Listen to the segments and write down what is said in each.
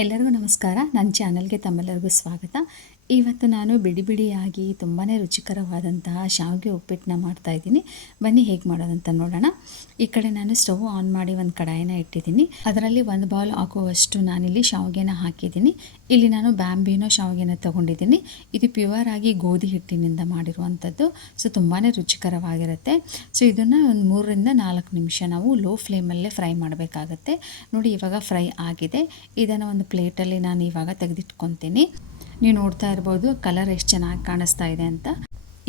ಎಲ್ಲರಿಗೂ ನಮಸ್ಕಾರ. ನನ್ನ ಚಾನಲ್ಗೆ ತಮ್ಮೆಲ್ಲರಿಗೂ ಸ್ವಾಗತ. ಇವತ್ತು ನಾನು ಬಿಡಿ ಬಿಡಿಯಾಗಿ ತುಂಬಾ ರುಚಿಕರವಾದಂತಹ ಶಾವಿಗೆ ಉಪ್ಪಿಟ್ಟನ್ನ ಮಾಡ್ತಾಯಿದ್ದೀನಿ. ಬನ್ನಿ ಹೇಗೆ ಮಾಡೋದಂತ ನೋಡೋಣ. ಈ ಕಡೆ ನಾನು ಸ್ಟವ್ ಆನ್ ಮಾಡಿ ಒಂದು ಕಡಾಯಿನ ಇಟ್ಟಿದ್ದೀನಿ. ಅದರಲ್ಲಿ ಒಂದು ಬೌಲ್ ಹಾಕುವಷ್ಟು ನಾನಿಲ್ಲಿ ಶಾವಿಗೆನ ಹಾಕಿದ್ದೀನಿ. ಇಲ್ಲಿ ನಾನು ಬ್ಯಾಂಬಿನೋ ಶಾವಿಗೆನ ತೊಗೊಂಡಿದ್ದೀನಿ. ಇದು ಪ್ಯೂರ್ ಆಗಿ ಗೋಧಿ ಹಿಟ್ಟಿನಿಂದ ಮಾಡಿರುವಂಥದ್ದು. ಸೊ ತುಂಬಾ ರುಚಿಕರವಾಗಿರುತ್ತೆ. ಸೊ ಇದನ್ನು ಒಂದು 3ರಿಂದ 4 ನಿಮಿಷ ನಾವು ಲೋ ಫ್ಲೇಮಲ್ಲೇ ಫ್ರೈ ಮಾಡಬೇಕಾಗತ್ತೆ. ನೋಡಿ, ಇವಾಗ ಫ್ರೈ ಆಗಿದೆ. ಇದನ್ನು ಒಂದು ಪ್ಲೇಟಲ್ಲಿ ನಾನು ಇವಾಗ ತೆಗೆದಿಟ್ಕೊತೀನಿ. ನೀವು ನೋಡ್ತಾ ಇರ್ಬೋದು ಕಲರ್ ಎಷ್ಟು ಚೆನ್ನಾಗಿ ಕಾಣಿಸ್ತಾ ಇದೆ ಅಂತ.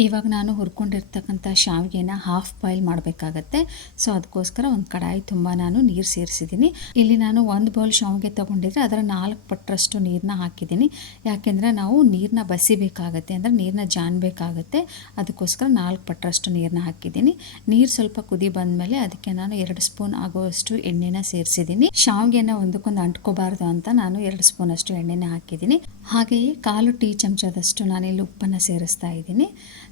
ಇವಾಗ ನಾನು ಹುರ್ಕೊಂಡಿರ್ತಕ್ಕಂಥ ಶಾವಿಗೆನ ಹಾಫ್ ಬಾಯ್ಲ್ ಮಾಡಬೇಕಾಗತ್ತೆ. ಸೊ ಅದಕ್ಕೋಸ್ಕರ ಒಂದು ಕಡಾಯಿ ತುಂಬ ನಾನು ನೀರು ಸೇರಿಸಿದ್ದೀನಿ. ಇಲ್ಲಿ ನಾನು 1 ಬೌಲ್ ಶಾವಿಗೆ ತೊಗೊಂಡಿದ್ರೆ ಅದರ 4 ಪಟ್ಟರಷ್ಟು ನೀರನ್ನ ಹಾಕಿದ್ದೀನಿ. ಯಾಕೆಂದರೆ ನಾವು ನೀರನ್ನ ಬಸಿಬೇಕಾಗತ್ತೆ, ಅಂದರೆ ನೀರನ್ನ ಜಾನಬೇಕಾಗತ್ತೆ. ಅದಕ್ಕೋಸ್ಕರ 4 ಪಟ್ಟರಷ್ಟು ನೀರನ್ನ ಹಾಕಿದ್ದೀನಿ. ನೀರು ಸ್ವಲ್ಪ ಕುದಿ ಬಂದಮೇಲೆ ಅದಕ್ಕೆ ನಾನು 2 ಸ್ಪೂನ್ ಆಗುವಷ್ಟು ಎಣ್ಣೆನ ಸೇರಿಸಿದ್ದೀನಿ. ಶಾವಿಗೆನ ಒಂದಕ್ಕೊಂದು ಅಂಟ್ಕೋಬಾರ್ದು ಅಂತ ನಾನು 2 ಸ್ಪೂನಷ್ಟು ಎಣ್ಣೆನ ಹಾಕಿದ್ದೀನಿ. ಹಾಗೆಯೇ 1/4 ಟೀ ಚಮಚದಷ್ಟು ನಾನಿಲ್ಲಿ ಉಪ್ಪನ್ನು ಸೇರಿಸ್ತಾ ಇದ್ದೀನಿ.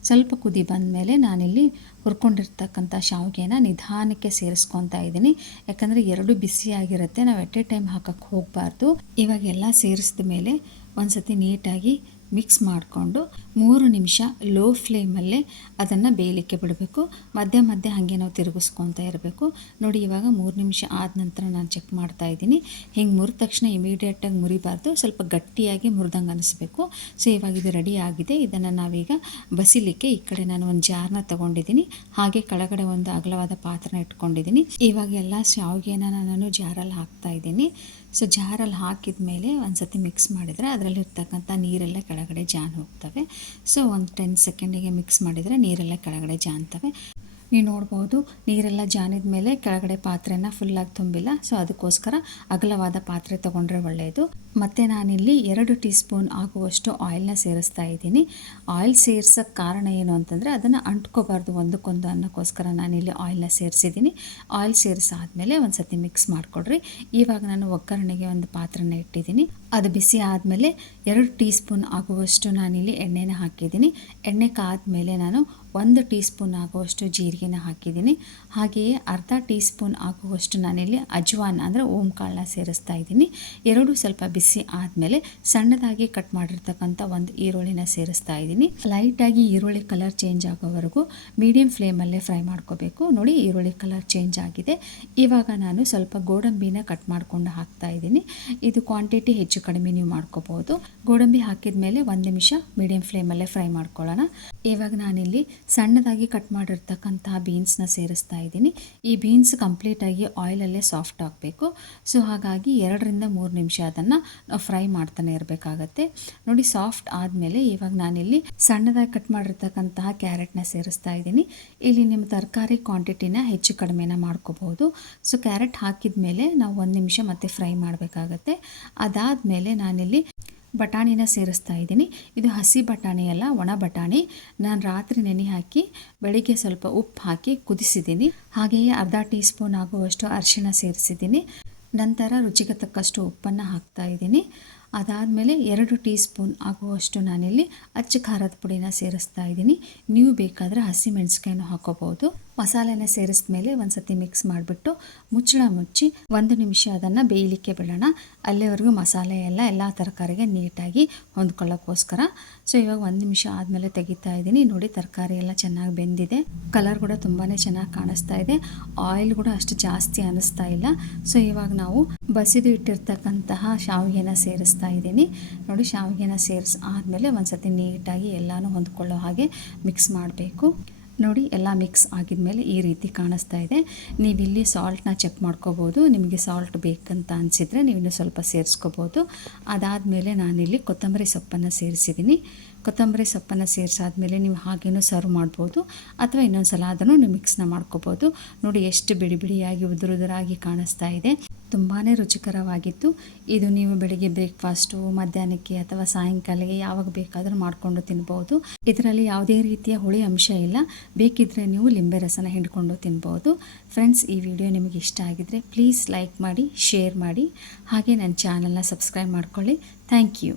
ಸ್ವಲ್ಪ ಕುದಿ ಬಂದಮೇಲೆ ನಾನಿಲ್ಲಿ ಹುರ್ಕೊಂಡಿರ್ತಕ್ಕಂಥ ಶಾವಿಗೆನ ನಿಧಾನಕ್ಕೆ ಸೇರಿಸ್ಕೊತಾ ಇದ್ದೀನಿ. ಯಾಕಂದರೆ 2 ಬಿಸಿಯಾಗಿರುತ್ತೆ, ನಾವು ಎಟ್ ಎ ಟೈಮ್ ಹಾಕಕ್ಕೆ ಹೋಗಬಾರ್ದು. ಇವಾಗೆಲ್ಲ ಸೇರಿಸಿದ ಮೇಲೆ ಒಂದು ಸತಿ ನೀಟಾಗಿ ಮಿಕ್ಸ್ ಮಾಡಿಕೊಂಡು 3 ನಿಮಿಷ ಲೋ ಫ್ಲೇಮಲ್ಲೇ ಅದನ್ನು ಬೇಯಲಿಕ್ಕೆ ಬಿಡಬೇಕು. ಮಧ್ಯೆ ಮಧ್ಯೆ ಹಾಗೆ ನಾವು ತಿರುಗಿಸ್ಕೊತಾ ಇರಬೇಕು. ನೋಡಿ, ಇವಾಗ 3 ನಿಮಿಷ ಆದ ನಂತರ ನಾನು ಚೆಕ್ ಮಾಡ್ತಾ ಇದ್ದೀನಿ. ಹಿಂಗೆ ಮುರಿದ ತಕ್ಷಣ ಇಮಿಡಿಯೇಟಾಗಿ ಮುರಿಬಾರ್ದು, ಸ್ವಲ್ಪ ಗಟ್ಟಿಯಾಗಿ ಮುರಿದಂಗೆ ಅನಿಸ್ಬೇಕು. ಸೊ ಇವಾಗ ಇದು ರೆಡಿ ಆಗಿದೆ. ಇದನ್ನು ನಾವೀಗ ಬಸಿಲಿಕ್ಕೆ ಈ ಕಡೆ ನಾನು ಒಂದು ಜಾರ್ನ ತೊಗೊಂಡಿದ್ದೀನಿ. ಹಾಗೆ ಕೆಳಗಡೆ ಒಂದು ಅಗಲವಾದ ಪಾತ್ರನ ಇಟ್ಕೊಂಡಿದ್ದೀನಿ. ಇವಾಗ ಎಲ್ಲ ಶಾವಿಗೆನ ನಾನು ಜಾರಲ್ಲಿ ಹಾಕ್ತಾ ಇದ್ದೀನಿ. ಸೊ ಜಾರಲ್ಲಿ ಹಾಕಿದ ಮೇಲೆ ಒಂದು ಸತಿ ಮಿಕ್ಸ್ ಮಾಡಿದರೆ ಅದರಲ್ಲಿರ್ತಕ್ಕಂಥ ನೀರೆಲ್ಲ ಕೆಳಗಡೆ ಜಾನ್ ಹೋಗ್ತವೆ. ಸೊ ಒಂದು 10 ಸೆಕೆಂಡಿಗೆ ಮಿಕ್ಸ್ ಮಾಡಿದರೆ ನೀರೆಲ್ಲ ಕೆಳಗಡೆ ಜಾನ್ತವೆ. ನೀವು ನೋಡ್ಬೋದು, ನೀರೆಲ್ಲ ಜಾನಿದ ಮೇಲೆ ಕೆಳಗಡೆ ಪಾತ್ರೆನ ಫುಲ್ಲಾಗಿ ತುಂಬಿಲ್ಲ. ಸೊ ಅದಕ್ಕೋಸ್ಕರ ಅಗಲವಾದ ಪಾತ್ರೆ ತೊಗೊಂಡ್ರೆ ಒಳ್ಳೆಯದು. ಮತ್ತು ನಾನಿಲ್ಲಿ 2 ಟೀ ಸ್ಪೂನ್ ಆಗುವಷ್ಟು ಆಯಿಲ್ನ ಸೇರಿಸ್ತಾ ಇದ್ದೀನಿ. ಆಯಿಲ್ ಸೇರ್ಸೋಕ್ಕೆ ಕಾರಣ ಏನು ಅಂತಂದರೆ ಅದನ್ನು ಅಂಟ್ಕೋಬಾರ್ದು ಒಂದಕ್ಕೊಂದು ಅನ್ನೋಕ್ಕೋಸ್ಕರ ನಾನಿಲ್ಲಿ ಆಯಿಲ್ನ ಸೇರಿಸಿದ್ದೀನಿ. ಆಯಿಲ್ ಸೇರಿಸಾದ್ಮೇಲೆ ಒಂದು ಸತಿ ಮಿಕ್ಸ್ ಮಾಡಿಕೊಡ್ರಿ. ಇವಾಗ ನಾನು ಒಗ್ಗರಣೆಗೆ ಒಂದು ಪಾತ್ರನ ಇಟ್ಟಿದ್ದೀನಿ. ಅದು ಬಿಸಿ ಆದಮೇಲೆ 2 ಟೀ ಸ್ಪೂನ್ ಆಗುವಷ್ಟು ನಾನಿಲ್ಲಿ ಎಣ್ಣೆನ ಹಾಕಿದ್ದೀನಿ. ಎಣ್ಣೆ ಕಾದ್ಮೇಲೆ ನಾನು 1 ಟೀ ಸ್ಪೂನ್ ಆಗುವಷ್ಟು ಜೀರಿಗೆನ ಹಾಕಿದ್ದೀನಿ. ಹಾಗೆಯೇ ಅರ್ಧ ಟೀ ಸ್ಪೂನ್ ಆಗುವಷ್ಟು ನಾನಿಲ್ಲಿ ಅಜ್ವಾನ್ ಅಂದರೆ ಓಂಕಾಳನ್ನ ಸೇರಿಸ್ತಾ ಇದ್ದೀನಿ. 2 ಸ್ವಲ್ಪ ಬಿಸಿ ಆದಮೇಲೆ ಸಣ್ಣದಾಗಿ ಕಟ್ ಮಾಡಿರ್ತಕ್ಕಂಥ ಒಂದು ಈರುಳ್ಳಿನ ಸೇರಿಸ್ತಾ ಇದ್ದೀನಿ. ಲೈಟಾಗಿ ಈರುಳ್ಳಿ ಕಲರ್ ಚೇಂಜ್ ಆಗೋವರೆಗೂ ಮೀಡಿಯಂ ಫ್ಲೇಮಲ್ಲೇ ಫ್ರೈ ಮಾಡ್ಕೋಬೇಕು. ನೋಡಿ, ಈರುಳ್ಳಿ ಕಲರ್ ಚೇಂಜ್ ಆಗಿದೆ. ಇವಾಗ ನಾನು ಸ್ವಲ್ಪ ಗೋಡಂಬಿನ ಕಟ್ ಮಾಡಿಕೊಂಡು ಹಾಕ್ತಾ ಇದ್ದೀನಿ. ಇದು ಕ್ವಾಂಟಿಟಿ ಹೆಚ್ಚು ಕಡಿಮೆ ನೀವು ಮಾಡ್ಕೋಬೋದು. ಗೋಡಂಬಿ ಹಾಕಿದ ಮೇಲೆ 1 ನಿಮಿಷ ಮೀಡಿಯಂ ಫ್ಲೇಮಲ್ಲೇ ಫ್ರೈ ಮಾಡ್ಕೊಳ್ಳೋಣ. ಇವಾಗ ನಾನಿಲ್ಲಿ ಸಣ್ಣದಾಗಿ ಕಟ್ ಮಾಡಿರ್ತಕ್ಕಂತಹ ಬೀನ್ಸ್ನ ಸೇರಿಸ್ತಾ ಇದ್ದೀನಿ. ಈ ಬೀನ್ಸ್ ಕಂಪ್ಲೀಟಾಗಿ ಆಯಿಲಲ್ಲೇ ಸಾಫ್ಟ್ ಆಗಬೇಕು. ಸೊ ಹಾಗಾಗಿ 2ರಿಂದ 3 ನಿಮಿಷ ಅದನ್ನು ಫ್ರೈ ಮಾಡ್ತಾನೆ ಇರಬೇಕಾಗತ್ತೆ. ನೋಡಿ, ಸಾಫ್ಟ್ ಆದಮೇಲೆ ಇವಾಗ ನಾನಿಲ್ಲಿ ಸಣ್ಣದಾಗಿ ಕಟ್ ಮಾಡಿರ್ತಕ್ಕಂತಹ ಕ್ಯಾರೆಟ್ನ ಸೇರಿಸ್ತಾ ಇದ್ದೀನಿ. ಇಲ್ಲಿ ನಿಮ್ಮ ತರಕಾರಿ ಕ್ವಾಂಟಿಟಿನ ಹೆಚ್ಚು ಕಡಿಮೆನ ಮಾಡ್ಕೋಬಹುದು. ಸೊ ಕ್ಯಾರೆಟ್ ಹಾಕಿದ ಮೇಲೆ ನಾವು 1 ನಿಮಿಷ ಮತ್ತೆ ಫ್ರೈ ಮಾಡಬೇಕಾಗತ್ತೆ. ಅದಾದಮೇಲೆ ನಾನಿಲ್ಲಿ ಬಟಾಣಿನ ಸೇರಿಸ್ತಾ ಇದ್ದೀನಿ. ಇದು ಹಸಿ ಬಟಾಣಿ ಅಲ್ಲ, ಒಣ ಬಟಾಣಿ. ನಾನು ರಾತ್ರಿ ನೆನೆ ಹಾಕಿ ಬೆಳಿಗ್ಗೆ ಸ್ವಲ್ಪ ಉಪ್ಪು ಹಾಕಿ ಕುದಿಸಿದ್ದೀನಿ. ಹಾಗೆಯೇ ಅರ್ಧ ಟೀ ಸ್ಪೂನ್ ಆಗುವಷ್ಟು ಅರಿಶಿಣ ಸೇರಿಸಿದ್ದೀನಿ. ನಂತರ ರುಚಿಗೆ ತಕ್ಕಷ್ಟು ಉಪ್ಪನ್ನು ಹಾಕ್ತಾ ಇದ್ದೀನಿ. ಅದಾದಮೇಲೆ 2 ಟೀ ಸ್ಪೂನ್ ಆಗುವಷ್ಟು ನಾನಿಲ್ಲಿ ಅಚ್ಚ ಖಾರದ ಪುಡಿನ ಸೇರಿಸ್ತಾ ಇದ್ದೀನಿ. ನೀವು ಬೇಕಾದರೆ ಹಸಿ ಮೆಣಸಿಕಾಯನ್ನು ಹಾಕೋಬಹುದು. ಮಸಾಲೆನ ಸೇರಿಸಿದ ಮೇಲೆ ಒಂದು ಸತಿ ಮಿಕ್ಸ್ ಮಾಡಿಬಿಟ್ಟು ಮುಚ್ಚಳ ಮುಚ್ಚಿ 1 ನಿಮಿಷ ಅದನ್ನು ಬೇಯಲಿಕ್ಕೆ ಬಿಡೋಣ. ಅಲ್ಲಿವರೆಗೂ ಮಸಾಲೆ ಎಲ್ಲ ತರಕಾರಿಗೆ ನೀಟಾಗಿ ಹೊಂದ್ಕೊಳ್ಳೋಕ್ಕೋಸ್ಕರ. ಸೊ ಇವಾಗ 1 ನಿಮಿಷ ಆದಮೇಲೆ ತೆಗಿತಾ ಇದ್ದೀನಿ. ನೋಡಿ, ತರಕಾರಿ ಎಲ್ಲ ಚೆನ್ನಾಗಿ ಬೆಂದಿದೆ. ಕಲರ್ ಕೂಡ ತುಂಬಾ ಚೆನ್ನಾಗಿ ಕಾಣಿಸ್ತಾ ಇದೆ. ಆಯಿಲ್ ಕೂಡ ಅಷ್ಟು ಜಾಸ್ತಿ ಅನ್ನಿಸ್ತಾ ಇಲ್ಲ. ಸೊ ಇವಾಗ ನಾವು ಬಸಿದು ಇಟ್ಟಿರ್ತಕ್ಕಂತಹ ಶಾವಿಗೆನ ಸೇರಿಸ್ತಾ ಇದ್ದೀನಿ. ನೋಡಿ, ಶಾವಿಗೆನ ಸೇರಿಸಿ ಆದಮೇಲೆ ಒಂದು ಸತಿ ನೀಟಾಗಿ ಎಲ್ಲನೂ ಹೊಂದ್ಕೊಳ್ಳೋ ಹಾಗೆ ಮಿಕ್ಸ್ ಮಾಡಬೇಕು. ನೋಡಿ, ಎಲ್ಲ ಮಿಕ್ಸ್ ಆಗಿದ್ಮೇಲೆ ಈ ರೀತಿ ಕಾಣಿಸ್ತಾ ಇದೆ. ನೀವಿಲ್ಲಿ ಸಾಲ್ಟ್ನ ಚೆಕ್ ಮಾಡ್ಕೋಬೋದು. ನಿಮಗೆ ಸಾಲ್ಟ್ ಬೇಕಂತ ಅನಿಸಿದರೆ ನೀವು ಇನ್ನೂ ಸ್ವಲ್ಪ ಸೇರಿಸ್ಕೋಬೋದು. ಅದಾದಮೇಲೆ ನಾನಿಲ್ಲಿ ಕೊತ್ತಂಬರಿ ಸೊಪ್ಪನ್ನು ಸೇರಿಸಿದ್ದೀನಿ. ಕೊತ್ತಂಬರಿ ಸೊಪ್ಪನ್ನು ಸೇರಿಸಾದ್ಮೇಲೆ ನೀವು ಹಾಗೇನೂ ಸರ್ವ್ ಮಾಡ್ಬೋದು, ಅಥವಾ ಇನ್ನೊಂದು ಸಲ ಅದನ್ನು ನೀವು ಮಿಕ್ಸ್ನ ಮಾಡ್ಕೋಬೋದು. ನೋಡಿ, ಎಷ್ಟು ಬಿಡಿ ಬಿಡಿಯಾಗಿ ಉದುರುದುರಾಗಿ ಕಾಣಿಸ್ತಾ ಇದೆ. ತುಂಬಾ ರುಚಿಕರವಾಗಿತ್ತು. ಇದು ನೀವು ಬೆಳಿಗ್ಗೆ ಬ್ರೇಕ್ಫಾಸ್ಟು, ಮಧ್ಯಾಹ್ನಕ್ಕೆ ಅಥವಾ ಸಾಯಂಕಾಲಕ್ಕೆ ಯಾವಾಗ ಬೇಕಾದರೂ ಮಾಡಿಕೊಂಡು ತಿನ್ಬೋದು. ಇದರಲ್ಲಿ ಯಾವುದೇ ರೀತಿಯ ಹುಳಿ ಅಂಶ ಇಲ್ಲ. ಬೇಕಿದ್ದರೆ ನೀವು ಲಿಂಬೆ ರಸನ ಹಿಂಡ್ಕೊಂಡು ತಿನ್ಬೋದು. ಫ್ರೆಂಡ್ಸ್, ಈ ವಿಡಿಯೋ ನಿಮಗೆ ಇಷ್ಟ ಆಗಿದ್ದರೆ ಪ್ಲೀಸ್ ಲೈಕ್ ಮಾಡಿ, ಶೇರ್ ಮಾಡಿ, ಹಾಗೆ ನನ್ನ ಚಾನಲ್ನ ಸಬ್ಸ್ಕ್ರೈಬ್ ಮಾಡ್ಕೊಳ್ಳಿ. Thank you.